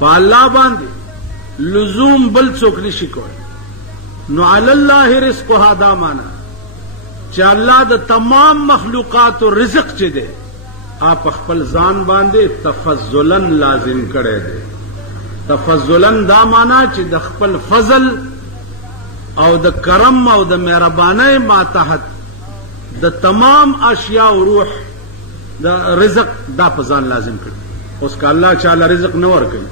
په الله باندې لزوم بل څوک نشي کوي. نو علی الله رزقها دا معنا چې الله د تمام مخلوقاتو رزق چې دی آپ خپل ځان باندې تفضلا لازم کړی دی. تفضلا دا معنا چې د خپل فضل او د کرم او د مهربانۍ ماتحت د تمام اشیاء او روح د رزق دا په ځان لازم کړي. اوس که الله چاله رزق نه ورکوي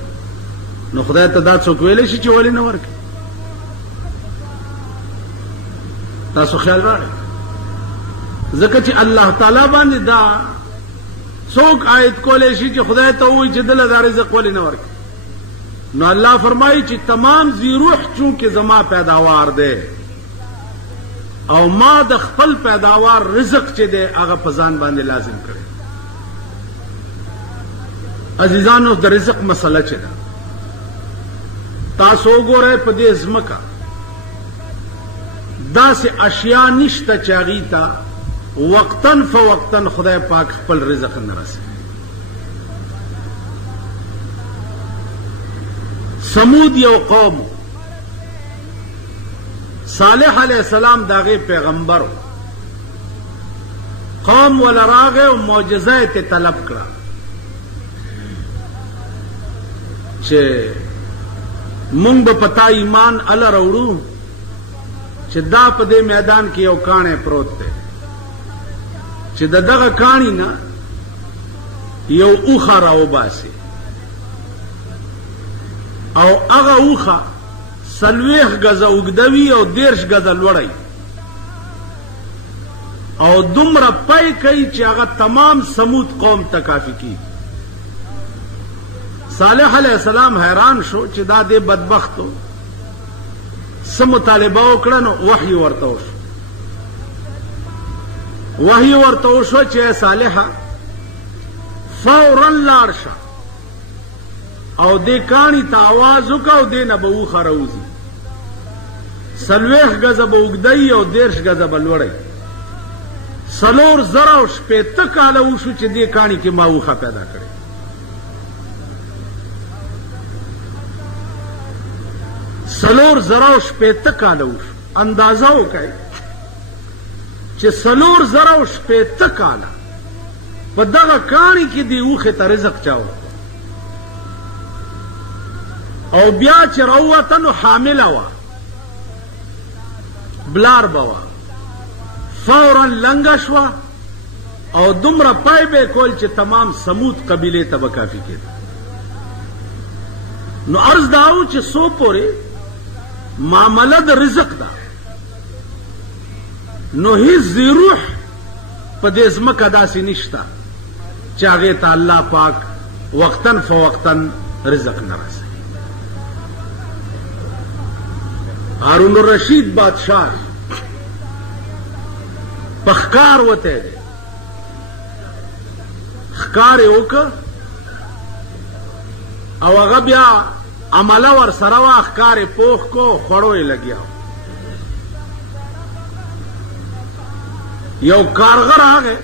نو خدای ته دا څوک ویلی شي چې ولې نه ورکوي؟ تاسو خیال راغی؟ ځکه چې الله تعالی باندې دا څوک آیت کولی شي چې خدای ته ووایي چې دله دا رزق ولې نه ورکوي؟ نو الله فرمایي چې تمام ذی روح چونکې زما پیداوار دی او ما د خپل پیداوار رزق چې دی هغه په ځان باندې لازم کړی. عزیزانو د رزق مسله چې ده تاسو وګورئ په دې ځمکه داسې اشیاء نشته چې هغې ته وقتاً فوقتاً خدای پاک خپل رزق نه رسوي. سمود یو قوم صالح علیہ السلام داغه پیغمبر قوم ولا راغه او معجزه ته طلب کړه چې مونږ به پتا ایمان ال راوړو چې دا په دې میدان کې یو کانه پروت دی چې دغه کانی نه یو اوخه راوباسي او هغه اوخه 40 غزه اوږدوي او 10 غزه لوړی او دومره پای کوي چې هغه تمام سمود قوم ته کافي کیږي. صالح علیہ السلام حیران شو چې دا دې بدبختو څه مطالبه وکړه. نو وحی ورته وشو چې صالحه فوراً لاړ شه او دې کاڼي ته آواز وکړه او دې نه به اوښه راوځي. 40 غزه به اوږدی او 10 غزه به لوړی. 4,060 کاله وشو چې دې کاڼي کې ما اوښه پیدا کړې. سلور زرو شپیته کاله وشو. اندازه وکړئ چې 4,060 کاله په دغه کاڼي کې دې اوښې ته رزق چاو او بیا چې راووته نو حامله وه بلار به وه فوراً لنګه شوه او دومره پای به کول چې تمام سمود قبیلې ته به کافي کېده. نو عرض دا و چې څو پورې معامله د رزق ده نو هیڅ ذی روح په دې ځمکه داسې نشته چې هغې ته الله پاک وقتاً فوقتاً رزق نه رسوي. هارون الرشید بادشاہ په ښکار وتی دی. ښکار یې وکړه او هغه بیا عمله ورسره وه. ښکار یې پوخ کو خوړو یې لګیا. یو کارغه راغی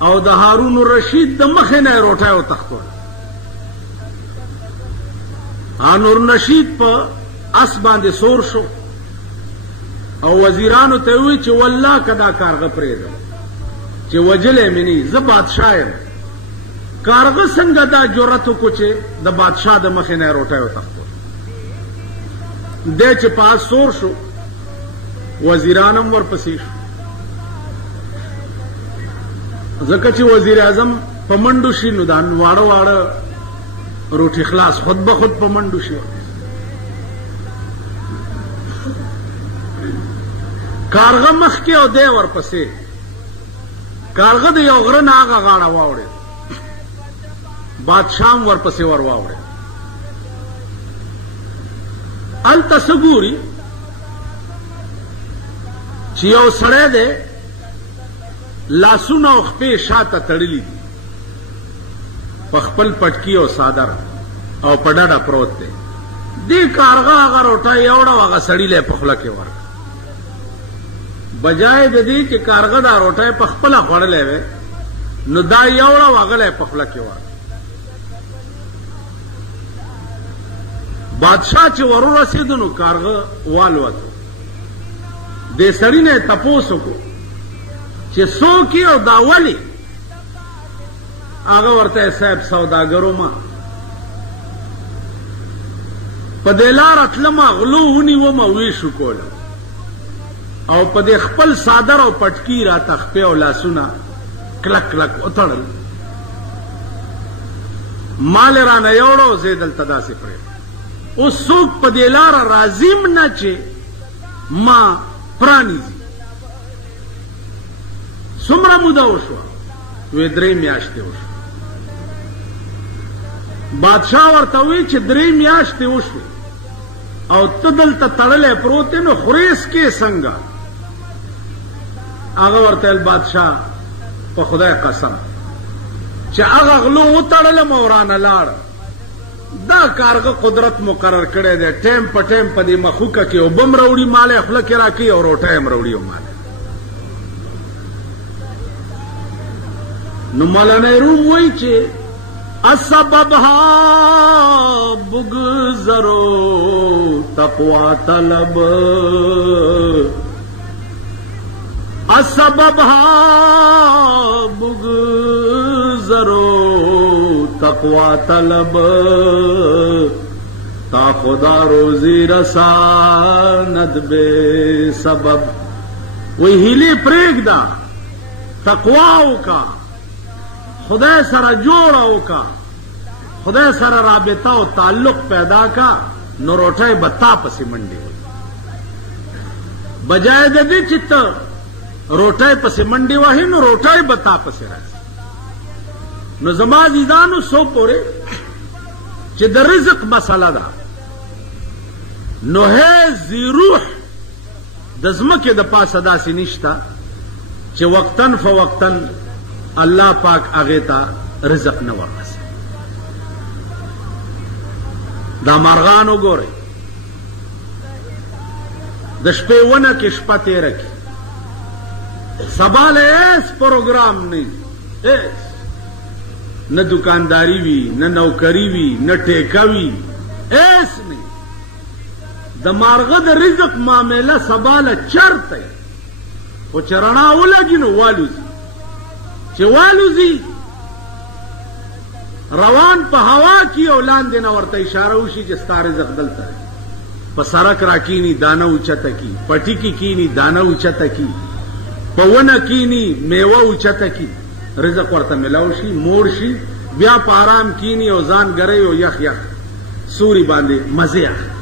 او د هارون الرشید د مخې نه یې روټۍ وتښتول. هارون الرشید په اس باندې سور شو او وزیرانو ته وی چې والله که دا کارغه پرېږدم چې وجلی مې نه زه بادشاه یم. کارغه څنګه دا جرأت وکړو چې د بادشاه د مخې نه یې روټۍ وتښتول. دی چې په اس سور شو وزیران هم ورپسې شو ځکه چې وزیر اعظم په منډو شي نو دا واړه واړه روټي خلاص خود به خود په منډو شي. کارغه مخکې او دی ورپسې. کارغه د یو غره نه هغه غاړه واوړېد بادشاه هم ورپسې ور واوړېد. هلته څه ګوري چې یو سړی دی لاسونه او خپې شاته تړلي دي په خپل پټکي او څادر او په ډډه پروت دی. دې کارغه هغه روټۍ یوړه او هغه سړي له یې په خوله کې ورکړه. بجای د دې چې کارغه دا روټۍ په خپله خوړلی وی نو دا یوړه او هغه له یې په خوله کې ورکړه. بادشاہ چې ورو رسیدو نو کارغه والوتو. دې سړي نه تپوس وکړو چې څوک یې او دا ولې؟ هغه ورته صاحب سوداګرو ما په دې لاره تلمه غلو ونیومه ویشو کوله او په دې خپل صادر او پټکي راته خپې او لاسونه کلک کلک وتړل. مال رانه یوړو زه دلته داسې پرېږدم. اوس څوک په دې لاره راځي نه چې ما پرانیزي. څومره موده وشوه؟ وی 3 میاشتې وشوه. بادشاہ ورته وی چې 3 میاشتې وشوې او ته دلته تړلی پروت یې نو خورېس کې څنګه؟ هغه ورته ویل بادشاہ په خدای قسم چې هغه غلو وتړلم او رانه لاړه. دا کارغه قدرت مقرر کړی دی ټیم په ټیم په دې مخوکه کې اوبه م راوړي مال یې خوله کې راکوي او روټۍ م راوړي مال. نو مولانا روم وایي چې اسببها بگذرو تقوا طلب اسببها بگذرو تقوا طلب تا خدا روزی رساند بے سبب. وی ہیلی پریگدا تقواو کا خدای سره جوړ کا خدای سره رابطه او تعلق پیدا کا نو روټۍ به تا پسې منډې وي. بجای د دې چې ته روټۍ پسې منډې وهې نو روټۍ به تا پسې راځي. نو زما عزیزانو سو پورې چې د رزق مسله ده نو هیڅ روح د ځمکې د پاسه داسې نشته چې وقتاً فوقتاً الله پاک هغې ته رزق نه وررسوي. دا مارغان وګورئ د شپې ونه کې شپه تېره کړي سبا له هېڅ پروګرام نه وي هېڅ نه دکانداري وي نه نوکري وي نه ټیکه وي هېڅ نه. د مارغه د رزق معامله سبا له چرته خو چې رڼا ولګي نو والوځي. چې والوځي روان په هوا کې او لاندې نه ورته اشاره وشي چې ستا رزق دلته دی. په سړک راکینی دانه اوچته کی پټي کې کینی دانه اوچته کی په ونه کینی میوه اوچته کی رزق ورته ملاو شي موړ شي بیا په آرام کینی او ځان ګرئ او یخ یخ سوري باندې مزه اخلي.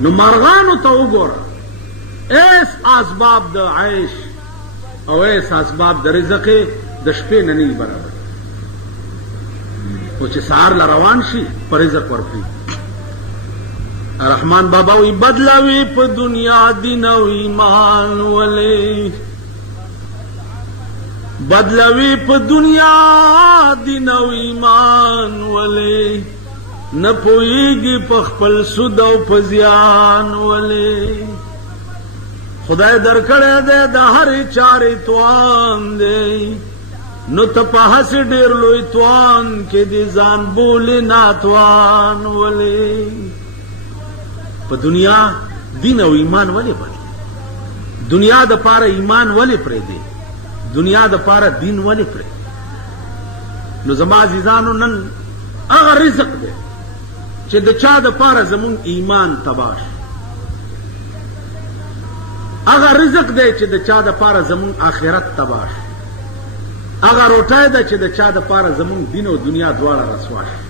نو مارغانو ته وګوره ایس اسباب د عیش او ایس اسباب د رزق د شپې نه نه برابر او چې سهار له روان شي په رزق ورکړي. رحمان بابا وی بدلاوی په دنیا دین او ایمان ولې بدلاوی په دنیا دین او ایمان ولې نه پوهیږي په خپل سود او په زیان ولې خدای درکړی دی د هرې چارې توان دی نو ته په هسې ډېر لوی توان کې دې ځان بولې ناتوان ولې. په دنیا دین او ایمان ولې بدل دنیا د پاره ایمان ولې پرېږدي دنیا د پاره دین ولې پرېږدي. نو زما عزیزانو نن هغه رزق دی چې د چا د پاره زمونږ ایمان تباه شي هغه رزق دی چې د چا د پاره زمونږ آخرت تباه شي هغه روټۍ ده چې د چا د پاره زمونږ دین او دنیا دواړه رسوا شي.